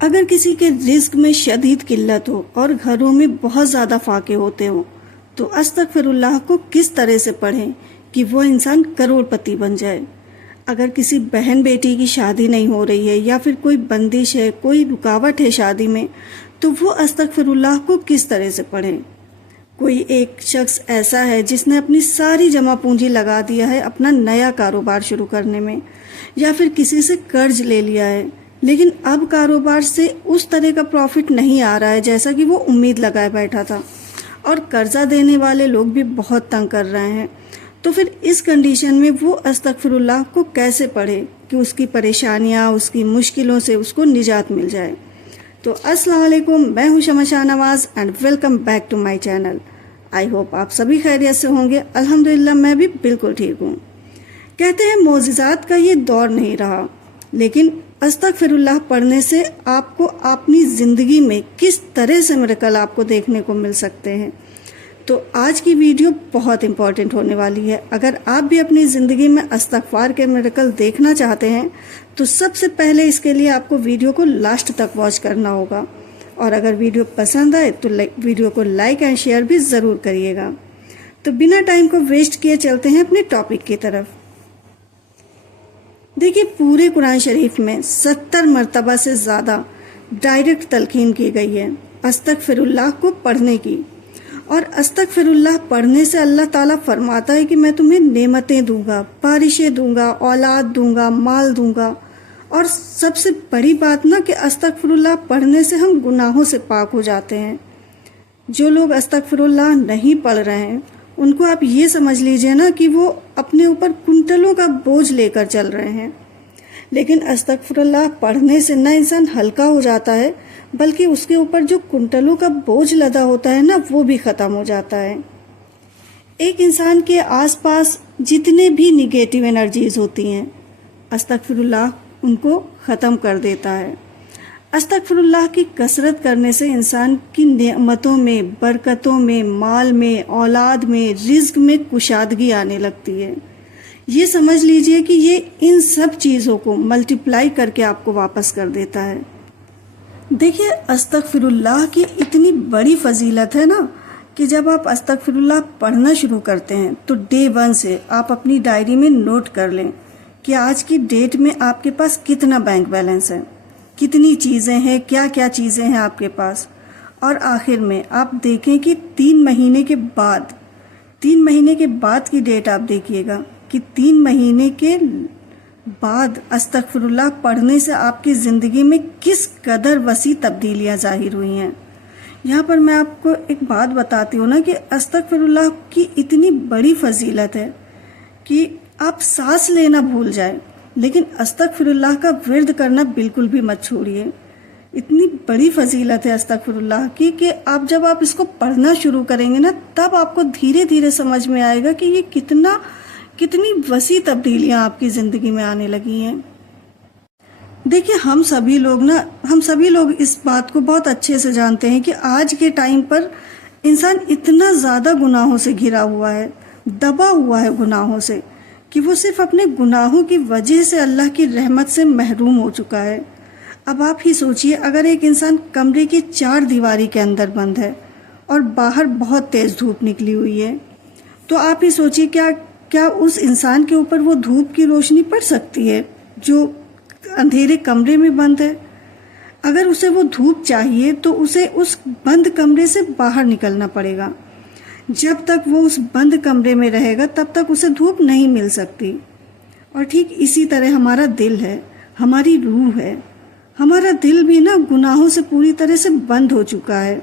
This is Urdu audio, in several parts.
اگر کسی کے رزق میں شدید قلت ہو اور گھروں میں بہت زیادہ فاقے ہوتے ہوں تو استغفر اللہ کو کس طرح سے پڑھیں کہ وہ انسان کروڑ پتی بن جائے۔ اگر کسی بہن بیٹی کی شادی نہیں ہو رہی ہے یا پھر کوئی بندش ہے، کوئی رکاوٹ ہے شادی میں، تو وہ استغفر اللہ کو کس طرح سے پڑھیں۔ کوئی ایک شخص ایسا ہے جس نے اپنی ساری جمع پونجی لگا دیا ہے اپنا نیا کاروبار شروع کرنے میں، یا پھر کسی سے قرض لے لیا ہے، لیکن اب کاروبار سے اس طرح کا پروفٹ نہیں آ رہا ہے جیسا کہ وہ امید لگائے بیٹھا تھا، اور قرضہ دینے والے لوگ بھی بہت تنگ کر رہے ہیں۔ تو پھر اس کنڈیشن میں وہ استغفر اللہ کو کیسے پڑھے کہ اس کی پریشانیاں، اس کی مشکلوں سے اس کو نجات مل جائے۔ تو السلام علیکم، میں ہوں Shama Shah Nawaz and welcome back to my channel. I hope آپ سبھی خیریت سے ہوں گے۔ الحمدللہ میں بھی بالکل ٹھیک ہوں۔ کہتے ہیں معجزات کا یہ دور نہیں رہا، لیکن استغفر اللہ پڑھنے سے آپ کو اپنی زندگی میں کس طرح سے میریکل آپ کو دیکھنے کو مل سکتے ہیں۔ تو آج کی ویڈیو بہت امپورٹنٹ ہونے والی ہے۔ اگر آپ بھی اپنی زندگی میں استغفار کے میریکل دیکھنا چاہتے ہیں تو سب سے پہلے اس کے لیے آپ کو ویڈیو کو لاسٹ تک واچ کرنا ہوگا، اور اگر ویڈیو پسند آئے تو ویڈیو کو لائک اینڈ شیئر بھی ضرور کریے گا۔ تو بنا ٹائم کو ویسٹ کیے چلتے ہیں اپنے ٹاپک کی طرف۔ دیکھیے، پورے قرآن شریف میں 70 مرتبہ سے زیادہ ڈائریکٹ تلقین کی گئی ہے استغفر اللہ کو پڑھنے کی، اور استغفر اللہ پڑھنے سے اللہ تعالیٰ فرماتا ہے کہ میں تمہیں نعمتیں دوں گا، بارشیں دوں گا، اولاد دوں گا، مال دوں گا، اور سب سے بڑی بات نا کہ استغفر اللہ پڑھنے سے ہم گناہوں سے پاک ہو جاتے ہیں۔ جو لوگ استغفر اللہ نہیں پڑھ رہے ہیں ان کو آپ یہ سمجھ لیجئے نا کہ وہ اپنے اوپر کنٹلوں کا بوجھ لے کر چل رہے ہیں، لیکن استغفر اللہ پڑھنے سے نہ انسان ہلکا ہو جاتا ہے بلکہ اس کے اوپر جو کنٹلوں کا بوجھ لدا ہوتا ہے نا وہ بھی ختم ہو جاتا ہے۔ ایک انسان کے آس پاس جتنے بھی نگیٹو انرجیز ہوتی ہیں استغفر اللہ ان کو ختم کر دیتا ہے۔ استغفر اللہ کی کثرت کرنے سے انسان کی نعمتوں میں، برکتوں میں، مال میں، اولاد میں، رزق میں کشادگی آنے لگتی ہے۔ یہ سمجھ لیجئے کہ یہ ان سب چیزوں کو ملٹیپلائی کر کے آپ کو واپس کر دیتا ہے۔ دیکھیے، استغفر اللہ کی اتنی بڑی فضیلت ہے نا کہ جب آپ استغفر اللہ پڑھنا شروع کرتے ہیں تو ڈے 1 سے آپ اپنی ڈائری میں نوٹ کر لیں کہ آج کی ڈیٹ میں آپ کے پاس کتنا بینک بیلنس ہے، کتنی چیزیں ہیں، کیا کیا چیزیں ہیں آپ کے پاس، اور آخر میں آپ دیکھیں کہ 3 مہینے کے بعد کی ڈیٹ آپ دیکھیے گا کہ 3 مہینے کے بعد استغفر اللہ پڑھنے سے آپ کی زندگی میں کس قدر وسیع تبدیلیاں ظاہر ہوئی ہیں۔ یہاں پر میں آپ کو ایک بات بتاتی ہوں نا کہ استغفر اللہ کی اتنی بڑی فضیلت ہے کہ آپ سانس لینا بھول جائیں لیکن استغفر اللہ کا ورد کرنا بالکل بھی مت چھوڑیے۔ اتنی بڑی فضیلت ہے استغفر اللہ کی کہ جب آپ اس کو پڑھنا شروع کریں گے نا تب آپ کو دھیرے دھیرے سمجھ میں آئے گا کہ یہ کتنی وسیع تبدیلیاں آپ کی زندگی میں آنے لگی ہیں۔ دیکھیے، ہم سبھی لوگ اس بات کو بہت اچھے سے جانتے ہیں کہ آج کے ٹائم پر انسان اتنا زیادہ گناہوں سے گھرا ہوا ہے، دبا ہوا ہے گناہوں سے، کہ وہ صرف اپنے گناہوں کی وجہ سے اللہ کی رحمت سے محروم ہو چکا ہے۔ اب آپ ہی سوچئے، اگر ایک انسان کمرے کی 4 دیواری کے اندر بند ہے اور باہر بہت تیز دھوپ نکلی ہوئی ہے تو آپ ہی سوچئے کیا اس انسان کے اوپر وہ دھوپ کی روشنی پڑ سکتی ہے جو اندھیرے کمرے میں بند ہے؟ اگر اسے وہ دھوپ چاہیے تو اسے اس بند کمرے سے باہر نکلنا پڑے گا۔ جب تک وہ اس بند کمرے میں رہے گا تب تک اسے دھوپ نہیں مل سکتی۔ اور ٹھیک اسی طرح ہمارا دل ہے، ہماری روح ہے۔ ہمارا دل بھی نا گناہوں سے پوری طرح سے بند ہو چکا ہے،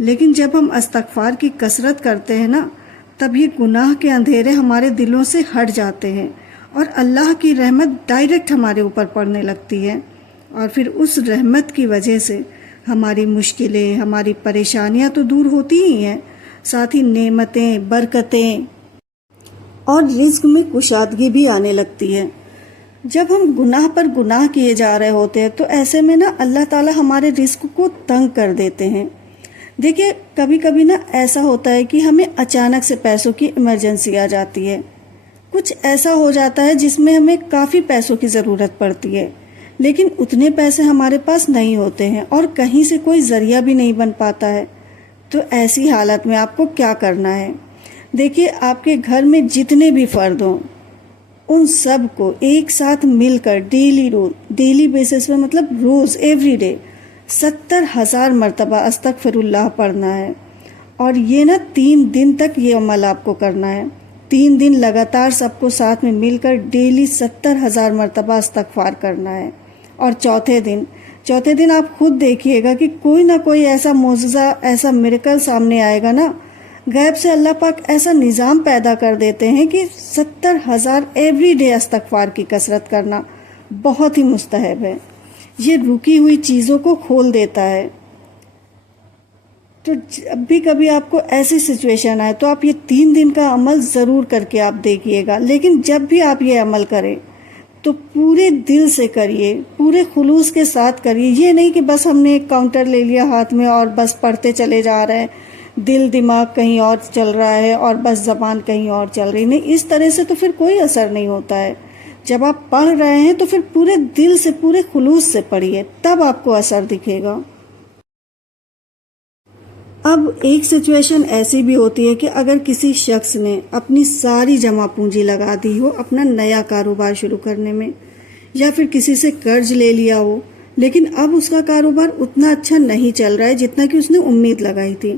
لیکن جب ہم استغفار کی کثرت کرتے ہیں نا تب یہ گناہ کے اندھیرے ہمارے دلوں سے ہٹ جاتے ہیں اور اللہ کی رحمت ڈائریکٹ ہمارے اوپر پڑنے لگتی ہے، اور پھر اس رحمت کی وجہ سے ہماری مشکلیں، ہماری پریشانیاں تو دور ہوتی ہی ہیں، ساتھ ہی نعمتیں، برکتیں اور رزق میں کشادگی بھی آنے لگتی ہے۔ جب ہم گناہ پر گناہ کیے جا رہے ہوتے ہیں تو ایسے میں نا اللہ تعالیٰ ہمارے رزق کو تنگ کر دیتے ہیں۔ دیکھیے، کبھی کبھی نا ایسا ہوتا ہے کہ ہمیں اچانک سے پیسوں کی ایمرجنسی آ جاتی ہے، کچھ ایسا ہو جاتا ہے جس میں ہمیں کافی پیسوں کی ضرورت پڑتی ہے، لیکن اتنے پیسے ہمارے پاس نہیں ہوتے ہیں اور کہیں سے کوئی ذریعہ بھی نہیں بن پاتا ہے۔ تو ایسی حالت میں آپ کو کیا کرنا ہے؟ دیکھیے، آپ کے گھر میں جتنے بھی فرد ہوں ان سب کو ایک ساتھ مل کر ڈیلی بیسس پہ، مطلب روز، ایوری ڈے 70,000 مرتبہ استغفر اللہ پڑھنا ہے۔ اور یہ 3 دن تک یہ عمل آپ کو کرنا ہے۔ 3 دن لگاتار سب کو ساتھ میں مل کر ڈیلی 70,000 مرتبہ استغفار کرنا ہے۔ اور چوتھے دن آپ خود دیکھیے گا کہ کوئی نہ کوئی ایسا معجزہ، ایسا میریکل سامنے آئے گا نا، غیب سے اللہ پاک ایسا نظام پیدا کر دیتے ہیں کہ 70,000 ایوری ڈے استغفار کی کثرت کرنا بہت ہی مستحب ہے۔ یہ رکی ہوئی چیزوں کو کھول دیتا ہے۔ تو جب بھی کبھی آپ کو ایسی سچویشن آئے تو آپ یہ 3 دن کا عمل ضرور کر کے آپ دیکھیے گا۔ لیکن جب بھی آپ یہ عمل کریں تو پورے دل سے کریے، پورے خلوص کے ساتھ کریے۔ یہ نہیں کہ بس ہم نے ایک کاؤنٹر لے لیا ہاتھ میں اور بس پڑھتے چلے جا رہے ہیں، دل دماغ کہیں اور چل رہا ہے اور بس زبان کہیں اور چل رہی۔ نہیں، اس طرح سے تو پھر کوئی اثر نہیں ہوتا ہے۔ جب آپ پڑھ رہے ہیں تو پھر پورے دل سے، پورے خلوص سے پڑھیے، تب آپ کو اثر دکھے گا۔ اب ایک سچویشن ایسی بھی ہوتی ہے کہ اگر کسی شخص نے اپنی ساری جمع پونجی لگا دی ہو اپنا نیا کاروبار شروع کرنے میں، یا پھر کسی سے قرض لے لیا ہو، لیکن اب اس کا کاروبار اتنا اچھا نہیں چل رہا ہے جتنا کہ اس نے امید لگائی تھی،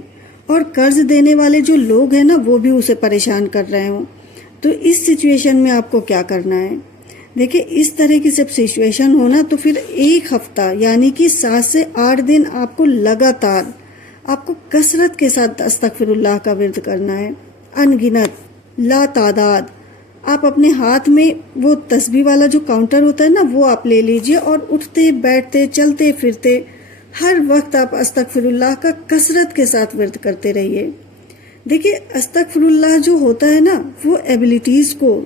اور قرض دینے والے جو لوگ ہیں نا وہ بھی اسے پریشان کر رہے ہوں، تو اس سچویشن میں آپ کو کیا کرنا ہے؟ دیکھیں، اس طرح کی جب سچویشن ہونا تو پھر 1 ہفتہ یعنی کہ 7 سے 8 دن آپ کو لگاتار، آپ کو کثرت کے ساتھ استغفر اللہ کا ورد کرنا ہے، انگنت، لا تعداد۔ آپ اپنے ہاتھ میں وہ تسبیح والا جو کاؤنٹر ہوتا ہے نا وہ آپ لے لیجئے، اور اٹھتے بیٹھتے چلتے پھرتے ہر وقت آپ استغفر اللہ کا کثرت کے ساتھ ورد کرتے رہیے۔ دیکھیے، استغفر اللہ جو ہوتا ہے نا وہ ایبیلٹیز کو،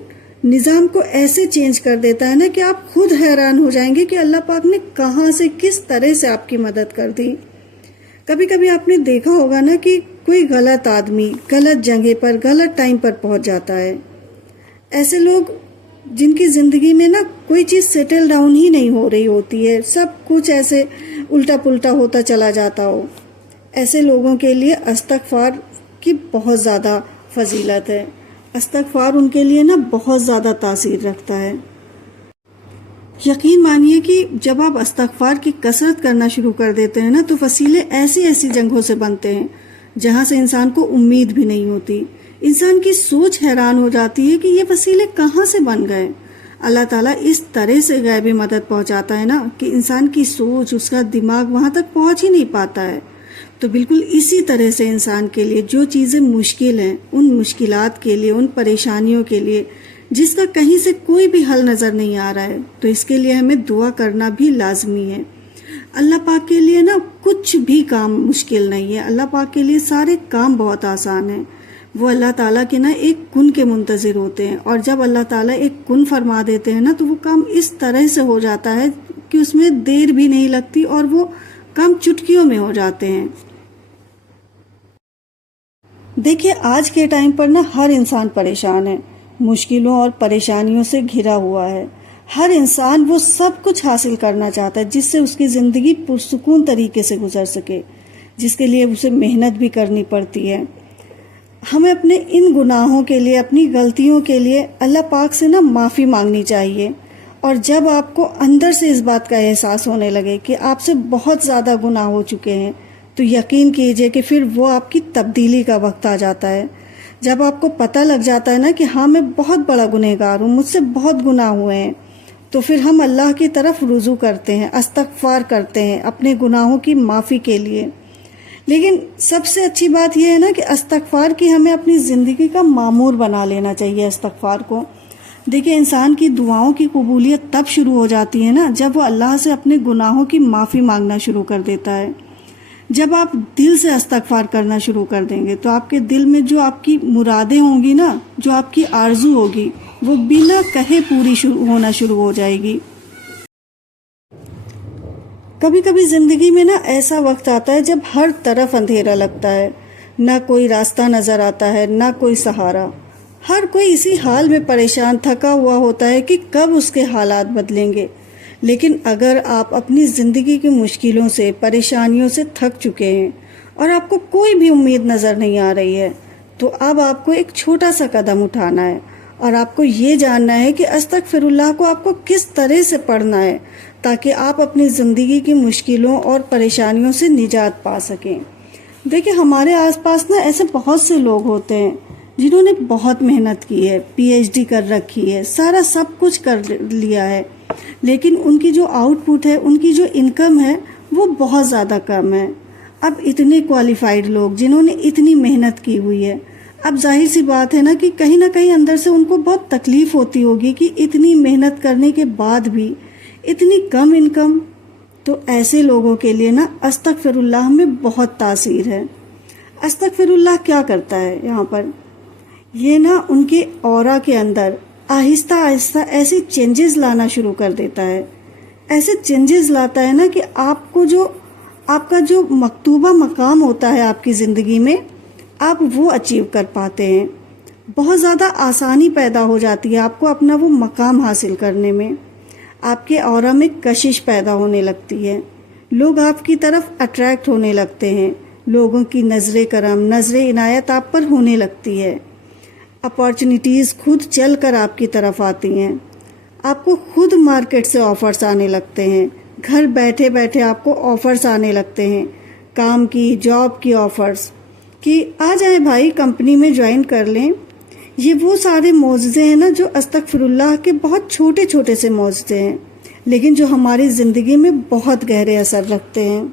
نظام کو ایسے چینج کر دیتا ہے نا کہ آپ خود حیران ہو جائیں گے کہ اللہ پاک نے کہاں سے، کس طرح سے آپ کی مدد کر دی۔ کبھی کبھی آپ نے دیکھا ہوگا نا کہ کوئی غلط آدمی غلط جگہ پر غلط ٹائم پر پہنچ جاتا ہے۔ ایسے لوگ جن کی زندگی میں نا کوئی چیز سیٹل ڈاؤن ہی نہیں ہو رہی ہوتی ہے، سب کچھ ایسے الٹا پلٹا ہوتا چلا جاتا ہو، ایسے لوگوں کے لیے استغفار کی بہت زیادہ فضیلت ہے۔ استغفار ان کے لیے نا بہت زیادہ تاثیر رکھتا ہے۔ یقین مانیے کہ جب آپ استغفار کی کثرت کرنا شروع کر دیتے ہیں نا تو وسیلے ایسی ایسی جگہوں سے بنتے ہیں جہاں سے انسان کو امید بھی نہیں ہوتی۔ انسان کی سوچ حیران ہو جاتی ہے کہ یہ وسیلے کہاں سے بن گئے۔ اللہ تعالیٰ اس طرح سے غیبی مدد پہنچاتا ہے نا کہ انسان کی سوچ، اس کا دماغ وہاں تک پہنچ ہی نہیں پاتا ہے۔ تو بالکل اسی طرح سے انسان کے لیے جو چیزیں مشکل ہیں، ان مشکلات کے لیے، ان پریشانیوں کے لیے جس کا کہیں سے کوئی بھی حل نظر نہیں آ رہا ہے، تو اس کے لیے ہمیں دعا کرنا بھی لازمی ہے۔ اللہ پاک کے لیے نا کچھ بھی کام مشکل نہیں ہے، اللہ پاک کے لیے سارے کام بہت آسان ہیں۔ وہ اللہ تعالیٰ کے نا ایک کن کے منتظر ہوتے ہیں، اور جب اللہ تعالیٰ ایک کن فرما دیتے ہیں نا تو وہ کام اس طرح سے ہو جاتا ہے کہ اس میں دیر بھی نہیں لگتی اور وہ کام چٹکیوں میں ہو جاتے ہیں۔ دیکھیے، آج کے ٹائم پر نا ہر انسان پریشان ہے، مشکلوں اور پریشانیوں سے گھرا ہوا ہے۔ ہر انسان وہ سب کچھ حاصل کرنا چاہتا ہے جس سے اس کی زندگی پرسکون طریقے سے گزر سکے، جس کے لیے اسے محنت بھی کرنی پڑتی ہے۔ ہمیں اپنے ان گناہوں کے لیے، اپنی غلطیوں کے لیے اللہ پاک سے نا معافی مانگنی چاہیے، اور جب آپ کو اندر سے اس بات کا احساس ہونے لگے کہ آپ سے بہت زیادہ گناہ ہو چکے ہیں تو یقین کیجئے کہ پھر وہ آپ کی تبدیلی کا وقت آ جاتا ہے۔ جب آپ کو پتہ لگ جاتا ہے نا کہ ہاں میں بہت بڑا گنہگار ہوں، مجھ سے بہت گناہ ہوئے ہیں، تو پھر ہم اللہ کی طرف رجوع کرتے ہیں، استغفار کرتے ہیں اپنے گناہوں کی معافی کے لیے۔ لیکن سب سے اچھی بات یہ ہے نا کہ استغفار کی ہمیں اپنی زندگی کا معمور بنا لینا چاہیے استغفار کو۔ دیکھیں، انسان کی دعاؤں کی قبولیت تب شروع ہو جاتی ہے نا جب وہ اللہ سے اپنے گناہوں کی معافی مانگنا شروع کر دیتا ہے۔ جب آپ دل سے استغفار کرنا شروع کر دیں گے تو آپ کے دل میں جو آپ کی مرادیں ہوں گی نا، جو آپ کی آرزو ہوگی، وہ بنا کہے پوری ہونا شروع ہو جائے گی۔ کبھی کبھی زندگی میں نا ایسا وقت آتا ہے جب ہر طرف اندھیرا لگتا ہے، نہ کوئی راستہ نظر آتا ہے، نہ کوئی سہارا۔ ہر کوئی اسی حال میں پریشان، تھکا ہوا ہوتا ہے کہ کب اس کے حالات بدلیں گے۔ لیکن اگر آپ اپنی زندگی کی مشکلوں سے، پریشانیوں سے تھک چکے ہیں اور آپ کو کوئی بھی امید نظر نہیں آ رہی ہے، تو اب آپ کو ایک چھوٹا سا قدم اٹھانا ہے اور آپ کو یہ جاننا ہے کہ استغفر اللہ کو آپ کو کس طرح سے پڑھنا ہے تاکہ آپ اپنی زندگی کی مشکلوں اور پریشانیوں سے نجات پا سکیں۔ دیکھیں، ہمارے آس پاس نا ایسے بہت سے لوگ ہوتے ہیں جنہوں نے بہت محنت کی ہے، پی ایچ ڈی کر رکھی ہے، سارا سب کچھ کر لیا ہے، لیکن ان کی جو آؤٹ پٹ ہے، ان کی جو انکم ہے، وہ بہت زیادہ کم ہے۔ اب اتنے کوالیفائڈ لوگ جنہوں نے اتنی محنت کی ہوئی ہے، اب ظاہر سی بات ہے نا کہیں اندر سے ان کو بہت تکلیف ہوتی ہوگی کہ اتنی محنت کرنے کے بعد بھی اتنی کم انکم۔ تو ایسے لوگوں کے لیے نا استغفر اللہ میں بہت تاثیر ہے۔ استغفر اللہ کیا کرتا ہے یہاں پر؟ یہ نا ان کے اورا کے اندر آہستہ آہستہ ایسے چینجز لانا شروع کر دیتا ہے، ایسے چینجز لاتا ہے نا کہ آپ کا جو مکتوبہ مقام ہوتا ہے آپ کی زندگی میں، آپ وہ اچیو کر پاتے ہیں۔ بہت زیادہ آسانی پیدا ہو جاتی ہے آپ کو اپنا وہ مقام حاصل کرنے میں۔ آپ کے اورا میں کشش پیدا ہونے لگتی ہے، لوگ آپ کی طرف اٹریکٹ ہونے لگتے ہیں، لوگوں کی نظر کرم، نظر عنایت آپ پر ہونے لگتی ہے، اپارچونیٹیز خود چل کر آپ کی طرف آتی ہیں، آپ کو خود مارکیٹ سے آفرز آنے لگتے ہیں، گھر بیٹھے بیٹھے آپ کو آفرز آنے لگتے ہیں، کام کی، جاب کی آفرز کہ آ جائیں بھائی کمپنی میں جوائن کر لیں۔ یہ وہ سارے معجزے ہیں نا جو استغفر اللہ کے بہت چھوٹے چھوٹے سے معجزے ہیں، لیکن جو ہماری زندگی میں بہت گہرے اثر رکھتے ہیں۔